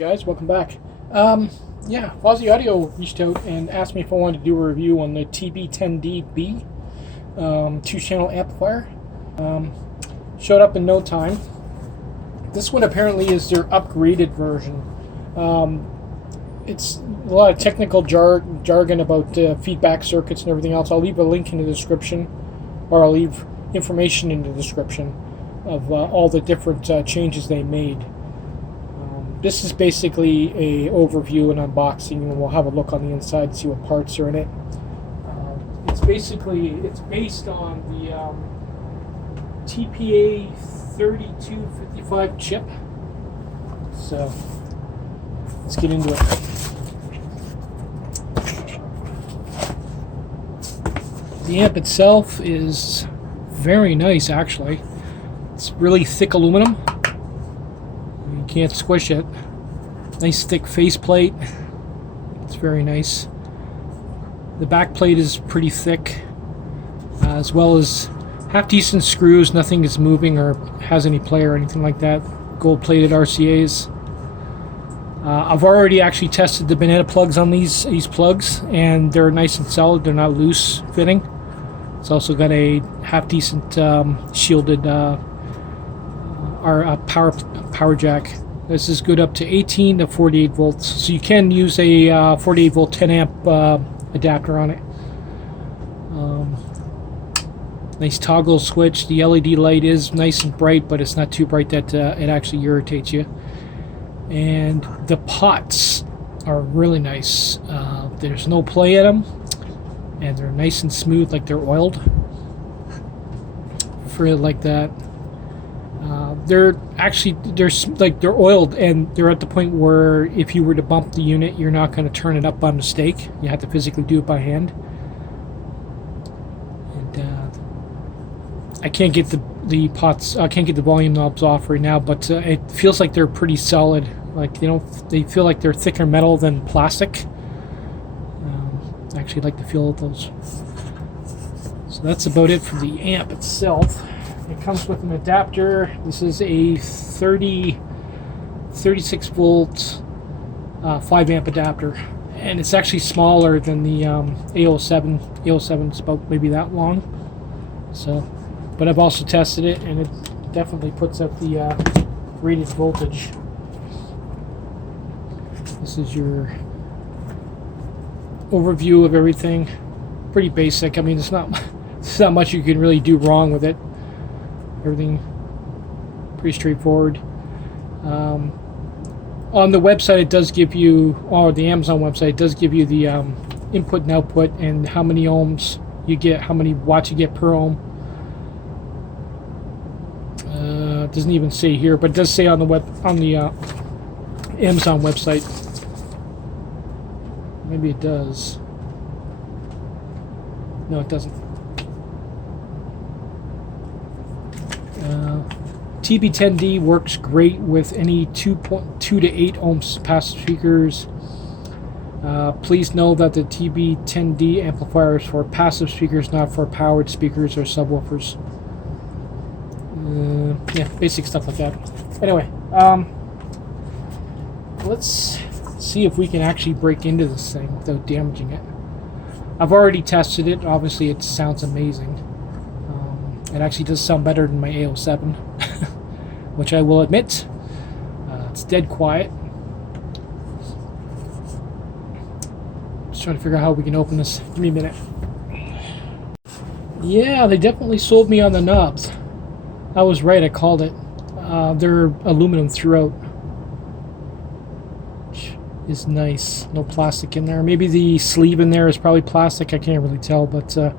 Guys, welcome back. Yeah, Fosi Audio reached out and asked me if I wanted to do a review on the TB10D 2-channel amplifier. Showed up in no time. This one apparently is their upgraded version. It's a lot of technical jargon about feedback circuits and everything else. I'll leave a link in the description, or I'll leave information in the description of all the different changes they made. This is basically a overview and unboxing, and we'll have a look on the inside and see what parts are in it. It's based on the TPA3255 chip. So let's get into it. The amp itself is very nice, actually. It's really thick aluminum. You can't squish it. Nice thick faceplate. It's very nice. The back plate is pretty thick, as well as half decent screws. Nothing is moving or has any play or anything like that. Gold plated RCAs. I've already actually tested the banana plugs on these plugs, and they're nice and solid. They're not loose fitting. It's also got a half decent shielded power jack. This is good up to 18 to 48 volts, so you can use a 48 volt 10 amp adapter on it. Nice toggle switch. The LED light is nice and bright, but it's not too bright that it actually irritates you. And the pots are really nice. There's no play at them, and they're nice and smooth, like they're oiled. For it like that. They're oiled, and they're at the point where if you were to bump the unit, you're not going to turn it up by mistake. You have to physically do it by hand. And I can't get the pots. I can't get the volume knobs off right now, but it feels like they're pretty solid. Like they feel like they're thicker metal than plastic. I actually like the feel of those. So that's about it for the amp itself. It comes with an adapter. This is a 36 volt 5 amp adapter, and it's actually smaller than the A07. A07 is about maybe that long. So, but I've also tested it, and it definitely puts out the rated voltage. This is your overview of everything. Pretty basic. I mean, it's not much you can really do wrong with it. Everything pretty straightforward. On the website, it does give you, or the Amazon website, it does give you the input and output and how many ohms you get, how many watts you get per ohm. It doesn't even say here, but it does say on the Amazon website. Maybe it does. No, it doesn't. TB10D works great with any 2.2 to 8 ohms passive speakers. Please know that the TB10D amplifier is for passive speakers, not for powered speakers or subwoofers. Yeah, basic stuff like that. Anyway, let's see if we can actually break into this thing without damaging it. I've already tested it. Obviously, it sounds amazing. It actually does sound better than my A07, which I will admit. It's dead quiet. Just trying to figure out how we can open this. Give me a minute. Yeah, they definitely sold me on the knobs. I was right, I called it. They're aluminum throughout. Which is nice. No plastic in there. Maybe the sleeve in there is probably plastic. I can't really tell, but the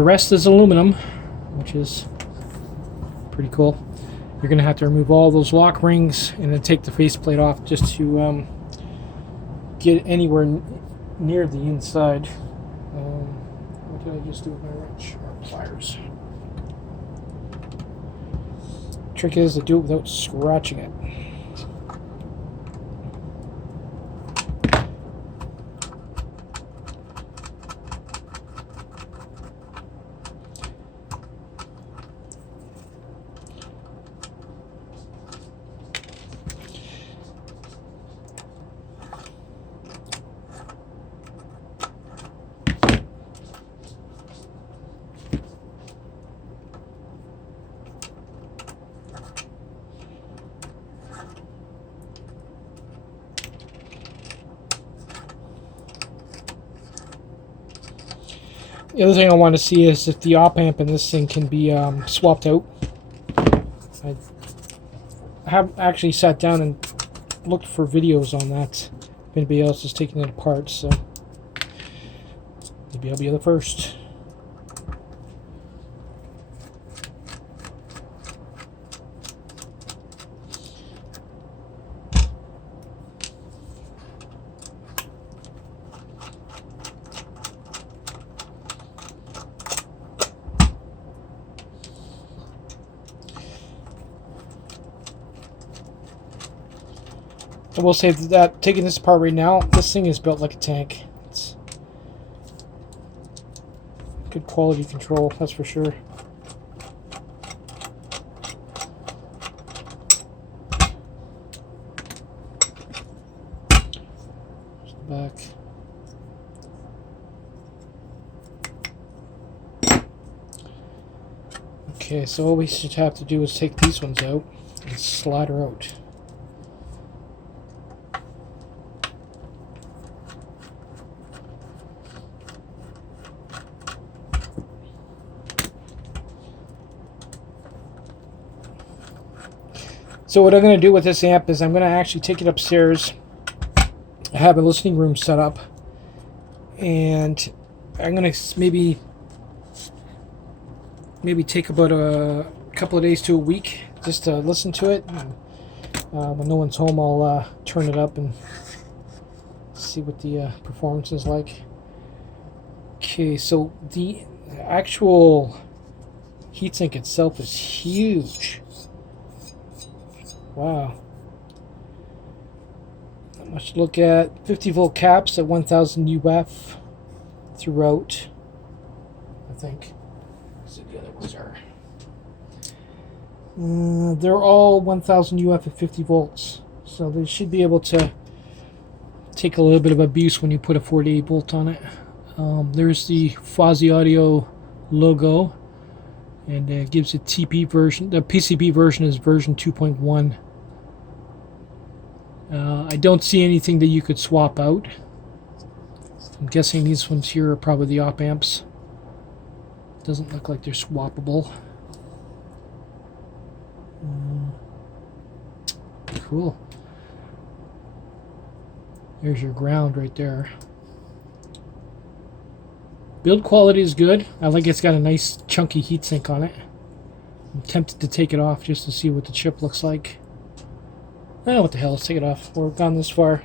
rest is aluminum, which is pretty cool. You're going to have to remove all those lock rings and then take the faceplate off just to get anywhere near the inside. What did I just do with my wrench or pliers? Trick is to do it without scratching it. The other thing I want to see is if the op amp in this thing can be swapped out. I have actually sat down and looked for videos on that. If anybody else is taking it apart, so maybe I'll be the first. I will say that taking this apart right now, this thing is built like a tank. It's good quality control, that's for sure. There's the back. Okay, so all we should have to do is take these ones out and slide her out. So what I'm going to do with this amp is I'm going to actually take it upstairs. I have a listening room set up, and I'm going to maybe take about a couple of days to a week just to listen to it. And, when no one's home, I'll turn it up and see what the performance is like. Okay, so the actual heatsink itself is huge. Wow. Not much to look at. 50 volt caps at 1000 UF throughout, I think. So the other ones are. They're all 1000 UF at 50 volts. So they should be able to take a little bit of abuse when you put a 48 volt on it. There's the Fosi Audio logo. And it gives a TP version. The PCB version is version 2.1. I don't see anything that you could swap out. I'm guessing these ones here are probably the op amps. Doesn't look like they're swappable. Cool. There's your ground right there. Build quality is good. I like it's got a nice chunky heatsink on it. I'm tempted to take it off just to see what the chip looks like. What the hell, let's take it off. We've gone this far.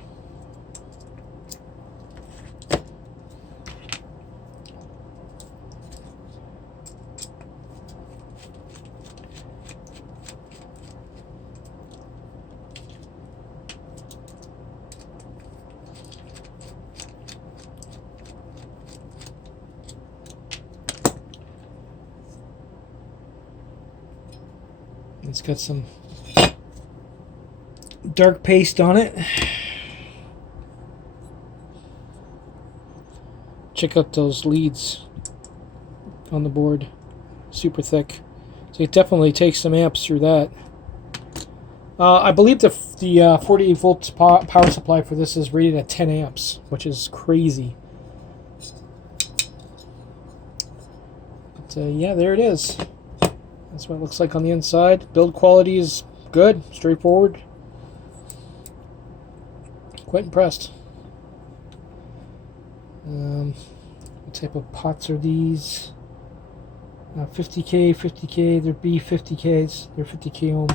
It's got some dark paste on it. Check out those leads on the board. Super thick. So it definitely takes some amps through that. I believe the 48 volt power supply for this is rated at 10 amps, which is crazy. But yeah, there it is. That's what it looks like on the inside. Build quality is good, straightforward. Quite impressed. What type of pots are these? 50K, 50K, they're B50Ks, they're 50K ohm.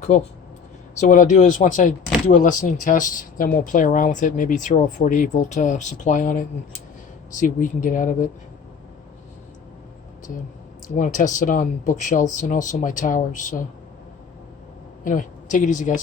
Cool. So what I'll do is once I do a listening test, then we'll play around with it, maybe throw a 48 volt supply on it and see what we can get out of it. I want to test it on bookshelves and also my towers. So anyway, take it easy, guys.